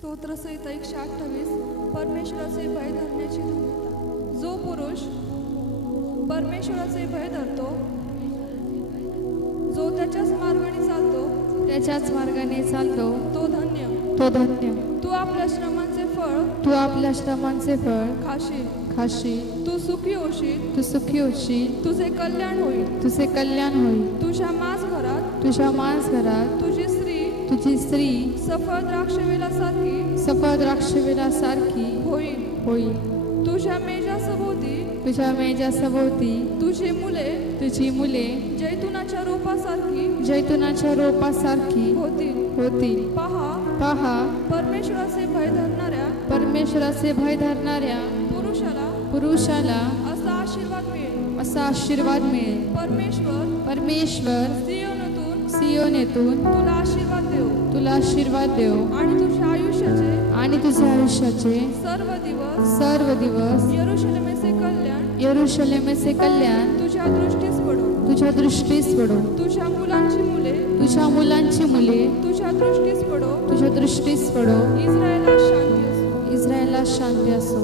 स्तोत्रसहिता 128 परमेश्वराचे भय धरण्याची धन्यता। जो पुरुष परमेश्वराचे भय धरतो, जो त्याच्याच मार्गाने चालतो, तो धन्य। तू आपल्या श्रमांचे फळ खाशील। तू सुखी होशील, तुझे कल्याण होईल। तुझ्या मांस घरात तुझी स्त्री सफळ द्राक्षवेलासारखी होईल। तुझ्या मेजासभोवती तुझी मुले जैतुनाच्या रोपासारखी होतील। पहा परमेश्वराचे भय धरणाऱ्या पुरुषाला असा आशीर्वाद मिळेल। परमेश्वर सियोनेतून तुला आशीर्वाद देव आणि तुझ्या आयुष्याचे सर्व दिवस यरूशलेमेचे कल्याण तुझ्या दृष्टीस पडो। तुझ्या मुलांची मुले तुझ्या दृष्टीस पडो। इस्रायेला शांती असो।